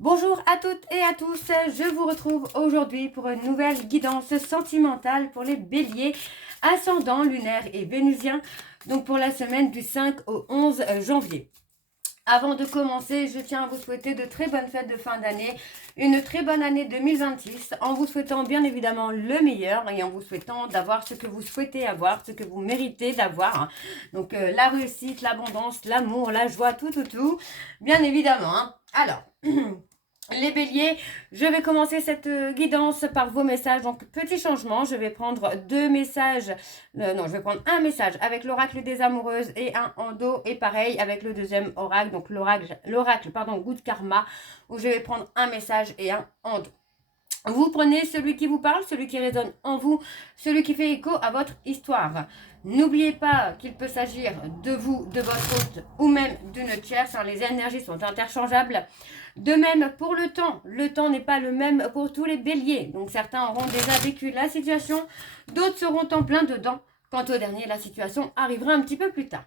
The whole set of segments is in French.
Bonjour à toutes et à tous, je vous retrouve aujourd'hui pour une nouvelle guidance sentimentale pour les béliers, ascendant lunaire et vénusien, donc pour la semaine du 5 au 11 janvier. Avant de commencer, je tiens à vous souhaiter de très bonnes fêtes de fin d'année, une très bonne année 2026, en vous souhaitant bien évidemment le meilleur et en vous souhaitant d'avoir ce que vous souhaitez avoir, ce que vous méritez d'avoir. Donc la réussite, l'abondance, l'amour, la joie, tout, bien évidemment. Alors... Les béliers, je vais commencer cette guidance par vos messages. Donc, petit changement, je vais prendre deux messages. Non, je vais prendre un message avec l'oracle des amoureuses et un en dos. Et pareil avec le deuxième oracle, donc l'oracle, Good Karma, où je vais prendre un message et un en dos. Vous prenez celui qui vous parle, celui qui résonne en vous, celui qui fait écho à votre histoire. N'oubliez pas qu'il peut s'agir de vous, de votre hôte ou même d'une tierce. Les énergies sont interchangeables. De même pour le temps n'est pas le même pour tous les béliers. Donc certains auront déjà vécu la situation, d'autres seront en plein dedans. Quant au dernier, la situation arrivera un petit peu plus tard.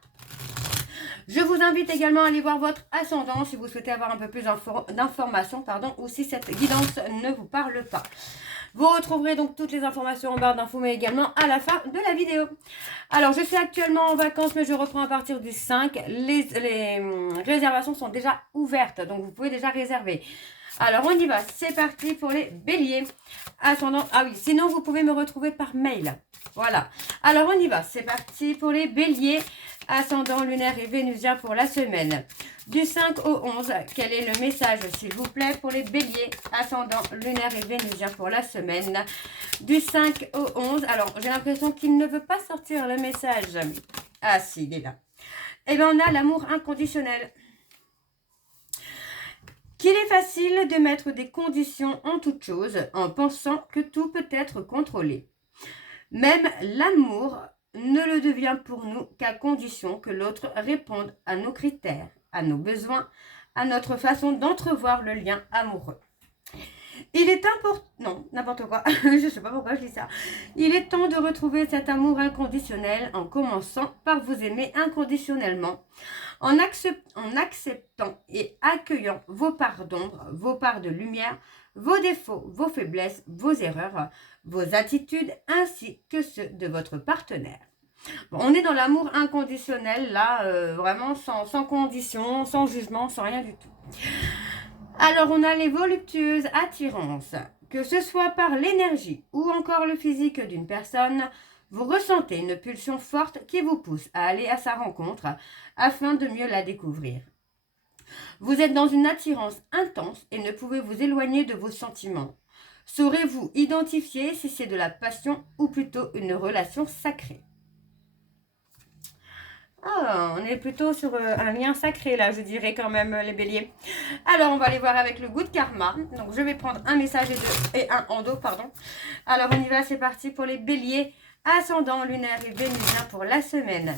Je vous invite également à aller voir votre ascendant si vous souhaitez avoir un peu plus d'informations, ou si cette guidance ne vous parle pas. Vous retrouverez donc toutes les informations en barre d'infos, mais également à la fin de la vidéo. Alors, je suis actuellement en vacances, mais je reprends à partir du 5. Les réservations sont déjà ouvertes, donc vous pouvez déjà réserver. Alors, on y va. C'est parti pour les béliers. Ascendant. Ah oui, sinon, vous pouvez me retrouver par mail. Voilà. Alors, on y va. C'est parti pour les béliers. Ascendant lunaire et vénusien pour la semaine. Du 5 au 11, quel est le message, s'il vous plaît, pour les béliers, ascendant lunaire et vénusien pour la semaine. Du 5 au 11, alors j'ai l'impression qu'il ne veut pas sortir le message. Ah si, il est là. Eh bien, on a l'amour inconditionnel. Qu'il est facile de mettre des conditions en toute chose en pensant que tout peut être contrôlé. Même l'amour ne le devient pour nous qu'à condition que l'autre réponde à nos critères, à nos besoins, à notre façon d'entrevoir le lien amoureux. Il est important... Non, n'importe quoi. Je ne sais pas pourquoi je dis ça. Il est temps de retrouver cet amour inconditionnel en commençant par vous aimer inconditionnellement, en acceptant et accueillant vos parts d'ombre, vos parts de lumière, vos défauts, vos faiblesses, vos erreurs, vos attitudes, ainsi que ceux de votre partenaire. Bon, on est dans l'amour inconditionnel, là, vraiment sans condition, sans jugement, sans rien du tout. Alors, on a les voluptueuses attirances. Que ce soit par l'énergie ou encore le physique d'une personne, vous ressentez une pulsion forte qui vous pousse à aller à sa rencontre afin de mieux la découvrir. Vous êtes dans une attirance intense et ne pouvez vous éloigner de vos sentiments. Saurez-vous identifier si c'est de la passion ou plutôt une relation sacrée? Ah, on est plutôt sur un lien sacré là, je dirais quand même, les béliers. Alors, on va aller voir avec le Good Karma. Donc, je vais prendre un message et un en dos, pardon. Alors, on y va, c'est parti pour les béliers, ascendant lunaire et vénusien pour la semaine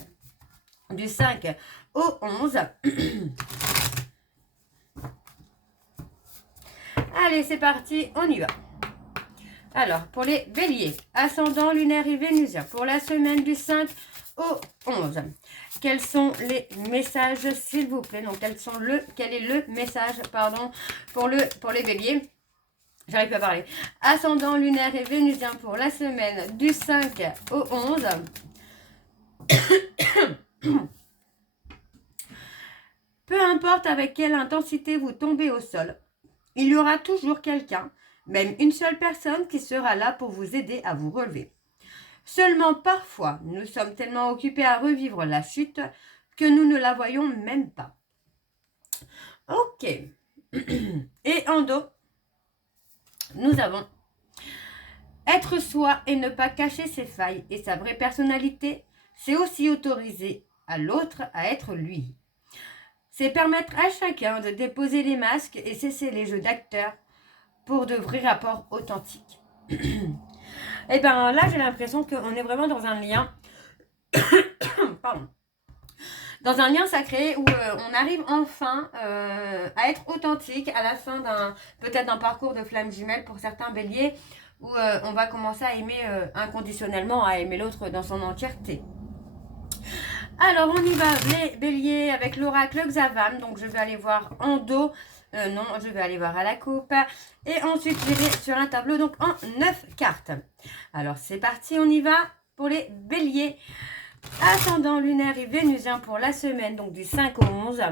du 5 au 11. Allez, c'est parti, on y va. Alors, pour les béliers, ascendant lunaire et vénusien pour la semaine du 5 au 11. Quels sont les messages, s'il vous plaît? Donc, quel est le message, pour les béliers? J'arrive pas à parler. Ascendant lunaire et vénusien pour la semaine du 5 au 11. Peu importe avec quelle intensité vous tombez au sol, il y aura toujours quelqu'un, même une seule personne, qui sera là pour vous aider à vous relever. Seulement parfois, nous sommes tellement occupés à revivre la chute que nous ne la voyons même pas. Ok. Et en dos, nous avons être soi et ne pas cacher ses failles et sa vraie personnalité, c'est aussi autoriser à l'autre à être lui. C'est permettre à chacun de déposer les masques et cesser les jeux d'acteurs pour de vrais rapports authentiques. Et bien là, j'ai l'impression qu'on est vraiment dans un lien... Pardon. Dans un lien sacré où on arrive enfin à être authentique à la fin peut-être d'un parcours de flamme jumelle pour certains béliers, où on va commencer à aimer inconditionnellement, à aimer l'autre dans son entièreté. Alors, on y va, les béliers, avec l'oracle Xavam. Donc, je vais aller voir en dos Non, je vais aller voir à la coupe. Et ensuite, je vais sur un tableau, donc en 9 cartes. Alors, c'est parti, on y va pour les béliers. Ascendant lunaire et vénusien pour la semaine, donc du 5 au 11.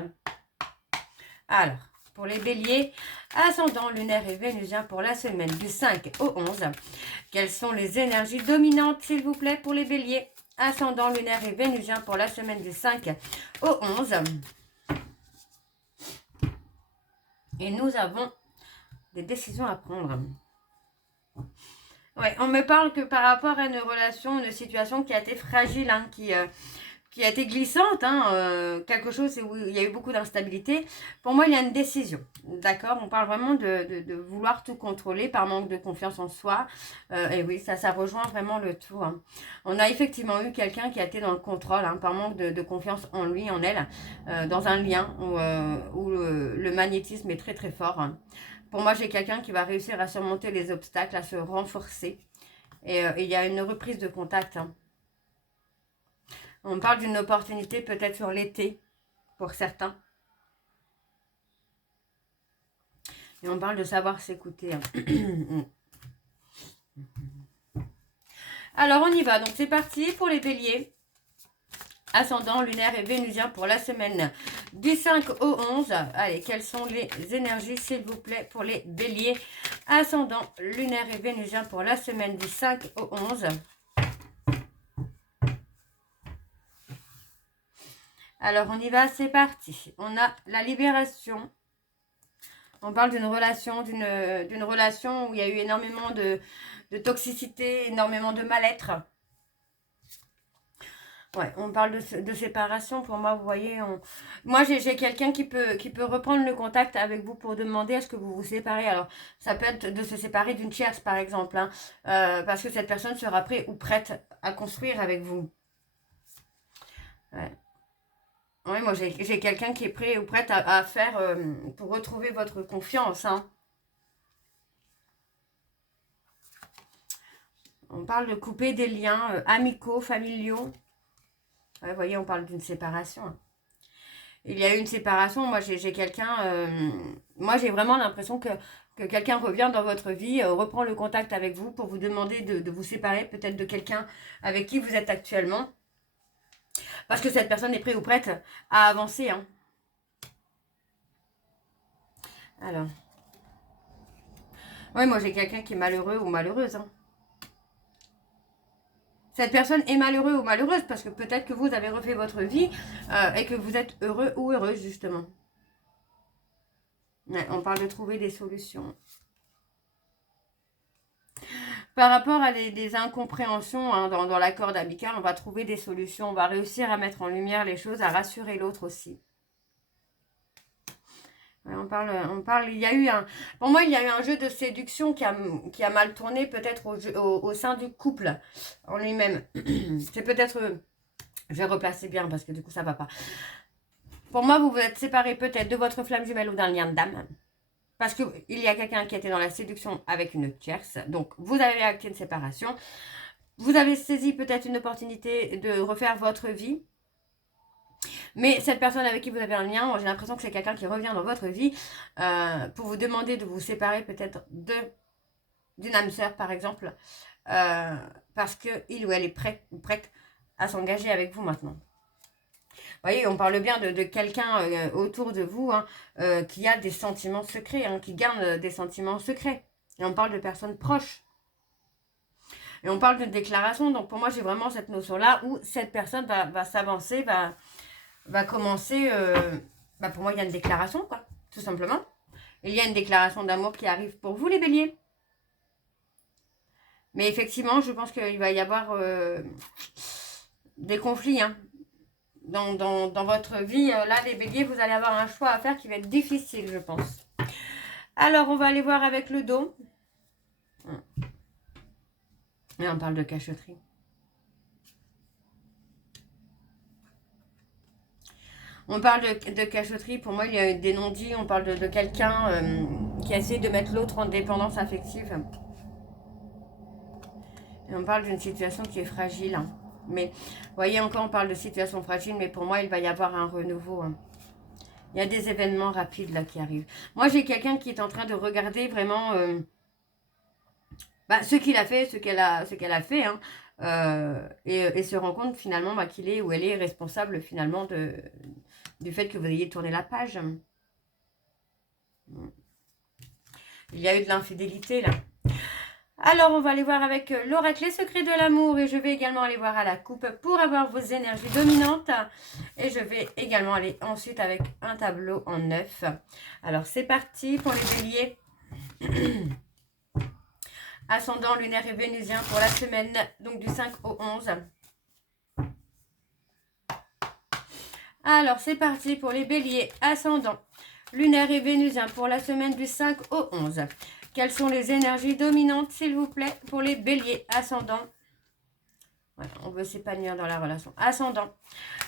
Alors, pour les béliers, ascendant lunaire et vénusien pour la semaine du 5 au 11. Quelles sont les énergies dominantes, s'il vous plaît, pour les béliers? Ascendant lunaire et vénusien pour la semaine du 5 au 11. Et nous avons des décisions à prendre. Ouais, on me parle que par rapport à une relation, une situation qui a été fragile, hein, qui a été glissante, hein, quelque chose où il y a eu beaucoup d'instabilité. Pour moi, il y a une décision, d'accord? On parle vraiment de vouloir tout contrôler par manque de confiance en soi. Et oui, ça rejoint vraiment le tout. Hein. On a effectivement eu quelqu'un qui a été dans le contrôle, hein, par manque de confiance en lui, en elle, dans un lien où le magnétisme est très très fort. Hein. Pour moi, j'ai quelqu'un qui va réussir à surmonter les obstacles, à se renforcer. Et il y a une reprise de contact, hein. On parle d'une opportunité peut-être sur l'été, pour certains. Et on parle de savoir s'écouter. Hein. Alors, on y va. Donc, c'est parti pour les béliers. Ascendant, lunaire et vénusien pour la semaine du 5 au 11. Allez, quelles sont les énergies, s'il vous plaît, pour les béliers? Ascendant, lunaire et vénusien pour la semaine du 5 au 11. Alors, on y va, c'est parti. On a la libération. On parle d'une relation, d'une relation où il y a eu énormément de toxicité, énormément de mal-être. Ouais, on parle de séparation. Pour moi, vous voyez, moi, j'ai quelqu'un qui peut reprendre le contact avec vous pour demander est-ce que vous vous séparez. Alors, ça peut être de se séparer d'une tierce, par exemple, hein, parce que cette personne sera prête ou prête à construire avec vous. Ouais. Oui, moi j'ai quelqu'un qui est prêt ou prête à faire pour retrouver votre confiance. Hein. On parle de couper des liens amicaux, familiaux. Ouais, vous voyez, on parle d'une séparation. Hein. Il y a eu une séparation. Moi j'ai quelqu'un. Moi j'ai vraiment l'impression que quelqu'un revient dans votre vie, reprend le contact avec vous pour vous demander de vous séparer peut-être de quelqu'un avec qui vous êtes actuellement. Parce que cette personne est prête ou prête à avancer. Hein. Alors. Oui, moi j'ai quelqu'un qui est malheureux ou malheureuse. Hein. Cette personne est malheureuse ou malheureuse parce que peut-être que vous avez refait votre vie et que vous êtes heureux ou heureuse justement. Ouais, on parle de trouver des solutions. Par rapport à des incompréhensions hein, dans l'accord amical, on va trouver des solutions. On va réussir à mettre en lumière les choses, à rassurer l'autre aussi. Ouais, on parle, il y a eu pour moi, il y a eu un jeu de séduction qui a mal tourné peut-être au sein du couple en lui-même. C'est peut-être, je vais replacer bien parce que du coup, ça va pas. Pour moi, vous vous êtes séparés peut-être de votre flamme jumelle ou d'un lien d'âme. Parce qu'il y a quelqu'un qui était dans la séduction avec une tierce. Donc, vous avez acté une séparation. Vous avez saisi peut-être une opportunité de refaire votre vie. Mais cette personne avec qui vous avez un lien, j'ai l'impression que c'est quelqu'un qui revient dans votre vie pour vous demander de vous séparer peut-être d'une âme sœur, par exemple. Parce qu'il ou elle est prêt ou prête à s'engager avec vous maintenant. Vous voyez, on parle bien de quelqu'un autour de vous hein, qui a des sentiments secrets, hein, qui garde des sentiments secrets. Et on parle de personnes proches. Et on parle de déclaration. Donc pour moi, j'ai vraiment cette notion-là où cette personne va s'avancer, va commencer... pour moi, il y a une déclaration, quoi, tout simplement. Il y a une déclaration d'amour qui arrive pour vous, les béliers. Mais effectivement, je pense qu'il va y avoir des conflits, hein. Dans votre vie, là, les béliers, vous allez avoir un choix à faire qui va être difficile, je pense. Alors, on va aller voir avec le dos. Et on parle de cachotterie. On parle de cachotterie. Pour moi, il y a des non-dits. On parle de quelqu'un qui a essayé de mettre l'autre en dépendance affective. Et on parle d'une situation qui est fragile. Hein. Mais, vous voyez, encore, on parle de situation fragile, mais pour moi, il va y avoir un renouveau. Hein. Il y a des événements rapides là qui arrivent. Moi, j'ai quelqu'un qui est en train de regarder vraiment ce qu'il a fait, ce qu'elle a fait, hein, et se rend compte finalement qu'il est ou elle est responsable finalement du fait que vous ayez tourné la page. Il y a eu de l'infidélité là. Alors, on va aller voir avec l'oracle les secrets de l'amour et je vais également aller voir à la coupe pour avoir vos énergies dominantes. Et je vais également aller ensuite avec un tableau en 9. Alors, c'est parti pour les béliers. Ascendant lunaire et vénusien pour la semaine donc du 5 au 11. Alors, c'est parti pour les béliers. Ascendant lunaire et vénusien pour la semaine du 5 au 11. Quelles sont les énergies dominantes, s'il vous plaît, pour les béliers ascendants? Voilà, on veut s'épanouir dans la relation. Ascendant,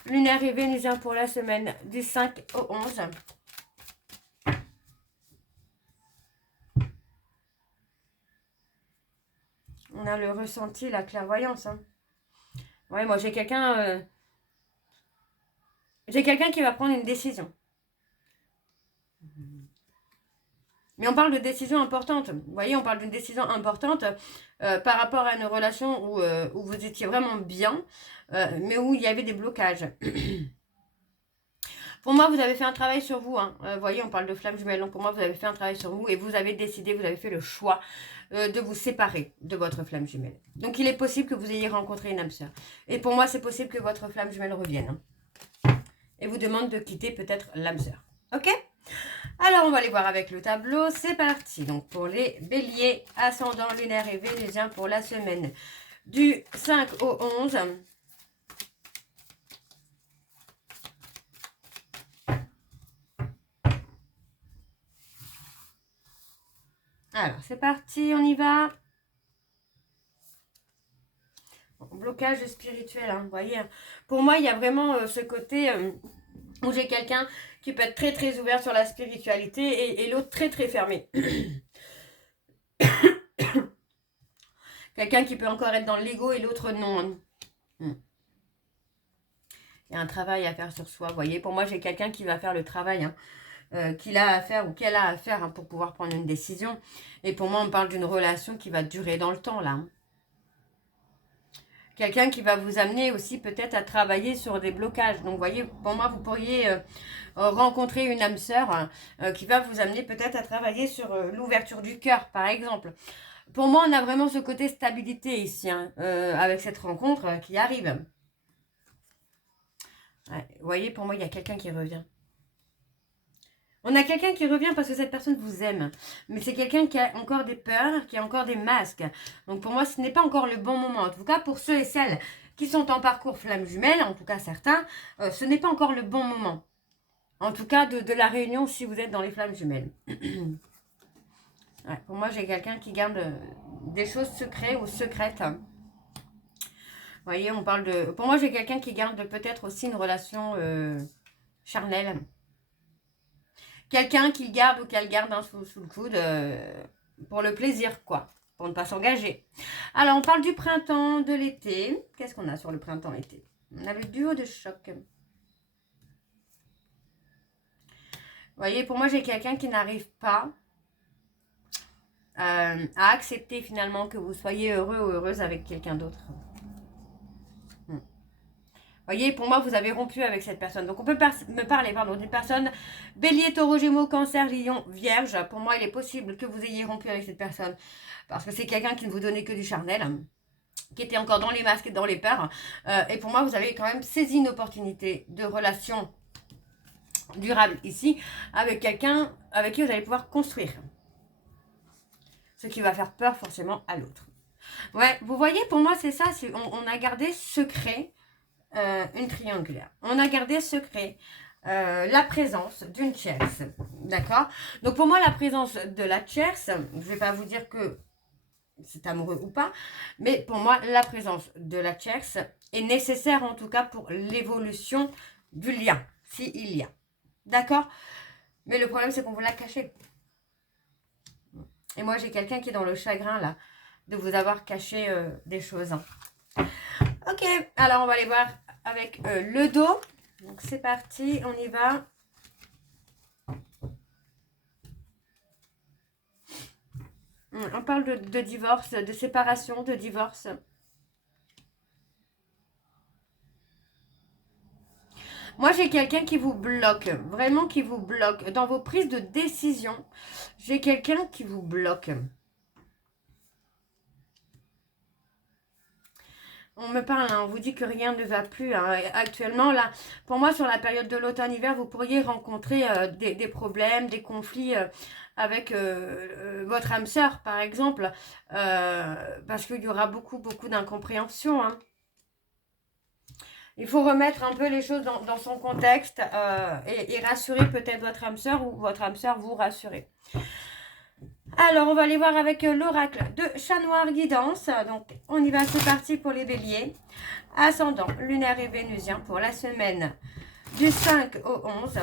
lunaire et vénusien pour la semaine du 5 au 11. On a le ressenti, la clairvoyance. Hein. Ouais, moi j'ai quelqu'un qui va prendre une décision. Mais on parle de décision importante. Vous voyez, on parle d'une décision importante par rapport à une relation où vous étiez vraiment bien, mais où il y avait des blocages. Pour moi, vous avez fait un travail sur vous. Hein. Vous voyez, on parle de flamme jumelle. Donc pour moi, vous avez fait un travail sur vous et vous avez décidé, vous avez fait le choix de vous séparer de votre flamme jumelle. Donc il est possible que vous ayez rencontré une âme sœur. Et pour moi, c'est possible que votre flamme jumelle revienne. Hein, et vous demande de quitter peut-être l'âme sœur. Ok ? Alors, on va aller voir avec le tableau. C'est parti. Donc, pour les béliers, ascendant lunaire et vénusien pour la semaine du 5 au 11. Alors, c'est parti. On y va. Blocage spirituel. Hein, vous voyez. Pour moi, il y a vraiment ce côté où j'ai quelqu'un qui peut être très, très ouvert sur la spiritualité et l'autre très, très fermé. Quelqu'un qui peut encore être dans l'ego et l'autre non. Il y a un travail à faire sur soi. Vous voyez, pour moi, j'ai quelqu'un qui va faire le travail qu'il a à faire ou qu'elle a à faire hein, pour pouvoir prendre une décision. Et pour moi, on parle d'une relation qui va durer dans le temps, là. Quelqu'un qui va vous amener aussi peut-être à travailler sur des blocages. Donc, vous voyez, pour moi, vous pourriez rencontrer une âme sœur qui va vous amener peut-être à travailler sur l'ouverture du cœur, par exemple. Pour moi, on a vraiment ce côté stabilité ici, hein, avec cette rencontre qui arrive. Ouais, vous voyez, pour moi, il y a quelqu'un qui revient. On a quelqu'un qui revient parce que cette personne vous aime. Mais c'est quelqu'un qui a encore des peurs, qui a encore des masques. Donc pour moi, ce n'est pas encore le bon moment. En tout cas, pour ceux et celles qui sont en parcours flamme jumelle, en tout cas certains, ce n'est pas encore le bon moment. En tout cas, de la réunion si vous êtes dans les flammes jumelles. Ouais, pour moi, j'ai quelqu'un qui garde des choses secrètes ou secrètes. Vous voyez, on parle de... Pour moi, j'ai quelqu'un qui garde peut-être aussi une relation charnelle. Quelqu'un qui garde ou qu'elle garde hein, sous le coude pour le plaisir, quoi. Pour ne pas s'engager. Alors, on parle du printemps, de l'été. Qu'est-ce qu'on a sur le printemps-été? On a le duo de choc. Vous voyez, pour moi, j'ai quelqu'un qui n'arrive pas à accepter finalement que vous soyez heureux ou heureuse avec quelqu'un d'autre. Voyez, pour moi, vous avez rompu avec cette personne. Donc, on peut me parler d'une personne bélier, taureau, gémeaux, cancer, lion, vierge. Pour moi, il est possible que vous ayez rompu avec cette personne. Parce que c'est quelqu'un qui ne vous donnait que du charnel, qui était encore dans les masques et dans les peurs. Et pour moi, vous avez quand même saisi une opportunité de relation durable ici, avec quelqu'un avec qui vous allez pouvoir construire. Ce qui va faire peur forcément à l'autre. Ouais, vous voyez, pour moi, c'est ça. On a gardé secret une triangulaire. On a gardé secret la présence d'une tierce. D'accord? Donc pour moi, la présence de la tierce, je ne vais pas vous dire que c'est amoureux ou pas, mais pour moi, la présence de la tierce est nécessaire en tout cas pour l'évolution du lien, s'il y a. D'accord? Mais le problème, c'est qu'on vous l'a caché. Et moi, j'ai quelqu'un qui est dans le chagrin, là, de vous avoir caché des choses. Hein. Ok, alors on va aller voir avec le dos. Donc c'est parti, on y va. On parle de divorce, de séparation, de divorce. Moi, j'ai quelqu'un qui vous bloque, vraiment qui vous bloque. Dans vos prises de décision, j'ai quelqu'un qui vous bloque. On me parle, hein, on vous dit que rien ne va plus. Hein. Actuellement, là, pour moi, sur la période de l'automne-hiver, vous pourriez rencontrer des problèmes, des conflits avec votre âme sœur, par exemple, parce qu'il y aura beaucoup, beaucoup d'incompréhension. Hein. Il faut remettre un peu les choses dans son contexte et rassurer peut-être votre âme sœur ou votre âme sœur vous rassurer. Alors, on va aller voir avec l'oracle de Chat Noir Guidance. Donc, on y va, c'est parti pour les béliers. Ascendant, lunaire et vénusien pour la semaine du 5 au 11.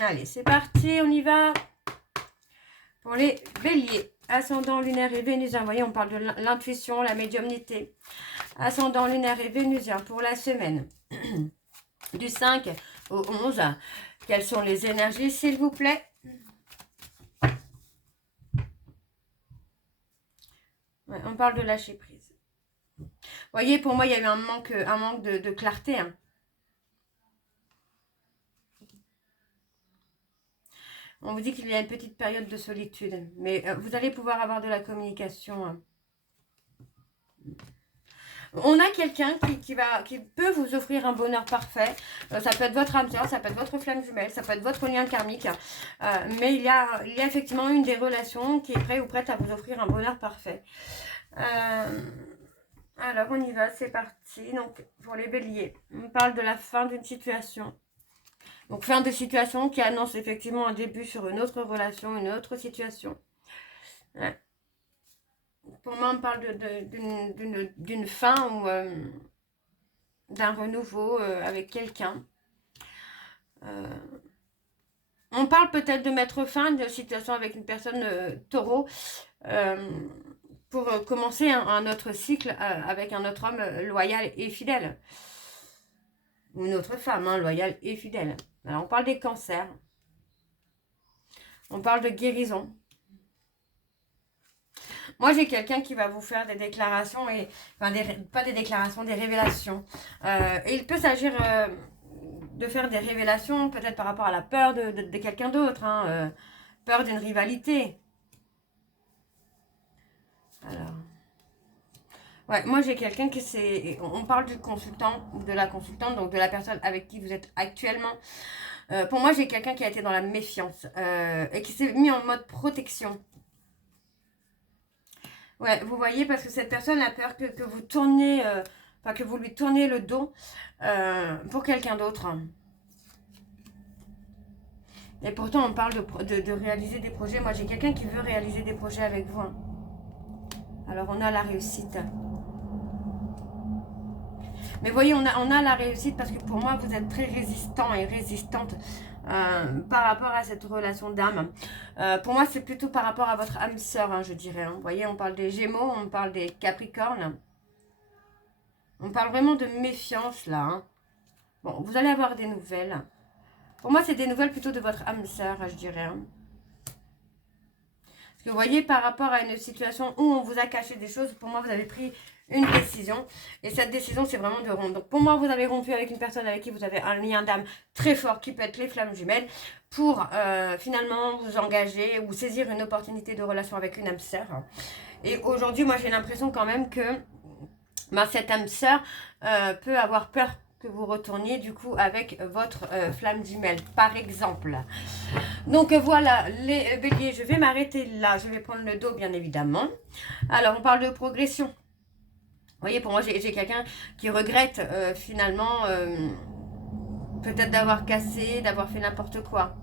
Allez, c'est parti, on y va. Pour les béliers, ascendant, lunaire et vénusien. Vous voyez, on parle de l'intuition, la médiumnité. Ascendant, lunaire et vénusien pour la semaine du 5 au 11. Quelles sont les énergies, s'il vous plaît? Ouais, on parle de lâcher prise. Vous voyez, pour moi, il y a eu un manque de clarté. Hein. On vous dit qu'il y a une petite période de solitude. Mais vous allez pouvoir avoir de la communication. Hein. On a quelqu'un qui peut vous offrir un bonheur parfait. Ça peut être votre âme sœur, ça peut être votre flamme jumelle, ça peut être votre lien karmique. Mais il y a effectivement une des relations qui est prête ou prête à vous offrir un bonheur parfait. Alors, on y va, c'est parti. Donc, pour les béliers, on parle de la fin d'une situation. Donc, fin de situation qui annonce effectivement un début sur une autre relation, une autre situation. Ouais. Pour moi, on parle d'une fin ou d'un renouveau avec quelqu'un. On parle peut-être de mettre fin à une situation avec une personne taureau pour commencer un autre cycle avec un autre homme loyal et fidèle. Ou une autre femme loyale et fidèle. Alors, on parle des cancers. On parle de guérison. Moi, j'ai quelqu'un qui va vous faire des déclarations, enfin, pas des déclarations, des révélations. Et il peut s'agir de faire des révélations, peut-être par rapport à la peur de quelqu'un d'autre, hein, peur d'une rivalité. Alors, ouais, moi j'ai quelqu'un qui s'est... On parle du consultant ou de la consultante, donc de la personne avec qui vous êtes actuellement. Pour moi, j'ai quelqu'un qui a été dans la méfiance et qui s'est mis en mode protection. Ouais, vous voyez, parce que cette personne a peur que vous tourniez, enfin que vous lui tourniez le dos pour quelqu'un d'autre. Et pourtant, on parle de réaliser des projets. Moi, j'ai quelqu'un qui veut réaliser des projets avec vous. Hein. Alors, on a la réussite. Mais vous voyez, on a la réussite parce que pour moi, vous êtes très résistant et résistante par rapport à cette relation d'âme. Pour moi, c'est plutôt par rapport à votre âme sœur, hein, je dirais. Hein. Vous voyez, on parle des Gémeaux, on parle des Capricornes. On parle vraiment de méfiance, là. Hein. Bon, vous allez avoir des nouvelles. Pour moi, c'est des nouvelles plutôt de votre âme sœur, je dirais. Hein. Parce que vous voyez, par rapport à une situation où on vous a caché des choses, pour moi, vous avez pris une décision. Et cette décision, c'est vraiment de rompre. Donc, pour moi, vous avez rompu avec une personne avec qui vous avez un lien d'âme très fort, qui peut être les flammes jumelles, pour finalement vous engager ou saisir une opportunité de relation avec une âme sœur. Et aujourd'hui, moi, j'ai l'impression quand même que cette âme sœur peut avoir peur que vous retourniez du coup avec votre flamme jumelle, par exemple. Donc voilà, les béliers, je vais m'arrêter là. Je vais prendre le dos, bien évidemment. Alors, on parle de progression. Vous voyez, pour moi, j'ai quelqu'un qui regrette finalement peut-être d'avoir cassé, d'avoir fait n'importe quoi.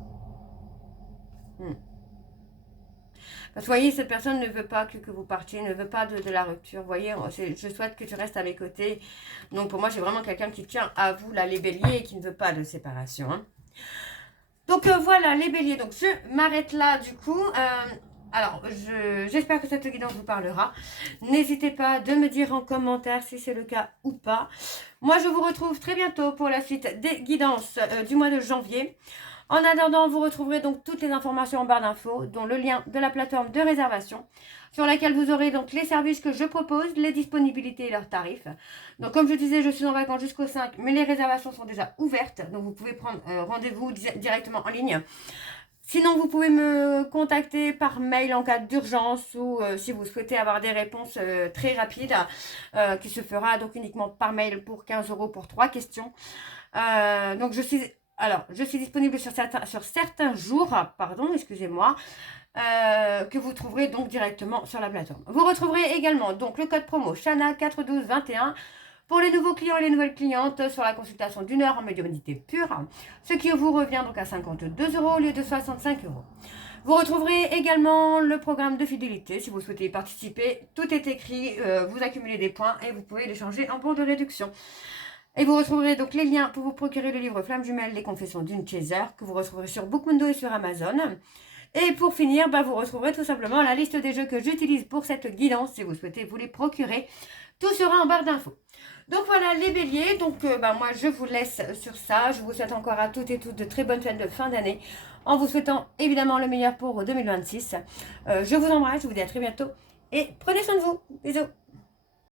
Parce que vous voyez, cette personne ne veut pas que vous partiez, ne veut pas de la rupture. Vous voyez, je souhaite que tu restes à mes côtés. Donc pour moi, j'ai vraiment quelqu'un qui tient à vous, là, les béliers, et qui ne veut pas de séparation. Hein. Donc voilà, les béliers. Donc je m'arrête là, du coup. Alors, j'espère que cette guidance vous parlera. N'hésitez pas de me dire en commentaire si c'est le cas ou pas. Moi, je vous retrouve très bientôt pour la suite des guidances du mois de janvier. En attendant, vous retrouverez donc toutes les informations en barre d'infos, dont le lien de la plateforme de réservation, sur laquelle vous aurez donc les services que je propose, les disponibilités et leurs tarifs. Donc comme je disais, je suis en vacances jusqu'au 5, mais les réservations sont déjà ouvertes, donc vous pouvez prendre rendez-vous directement en ligne. Sinon, vous pouvez me contacter par mail en cas d'urgence ou si vous souhaitez avoir des réponses très rapides, qui se fera donc uniquement par mail pour 15 € pour 3 questions. Donc je suis disponible sur certains jours, pardon, excusez-moi, que vous trouverez donc directement sur la plateforme. Vous retrouverez également donc le code promo Shana41221 pour les nouveaux clients et les nouvelles clientes sur la consultation d'1 heure en médiumnité pure, ce qui vous revient donc à 52 € au lieu de 65 €. Vous retrouverez également le programme de fidélité si vous souhaitez y participer. Tout est écrit, vous accumulez des points et vous pouvez les changer en bons de réduction. Et vous retrouverez donc les liens pour vous procurer le livre Flamme Jumelle, les confessions d'une chaser, que vous retrouverez sur Bookmundo et sur Amazon. Et pour finir, vous retrouverez tout simplement la liste des jeux que j'utilise pour cette guidance si vous souhaitez vous les procurer. Tout sera en barre d'infos. Donc voilà les béliers, donc moi je vous laisse sur ça. Je vous souhaite encore à toutes et tous de très bonnes fêtes de fin d'année, en vous souhaitant évidemment le meilleur pour 2026. Je vous embrasse, je vous dis à très bientôt et prenez soin de vous. Bisous.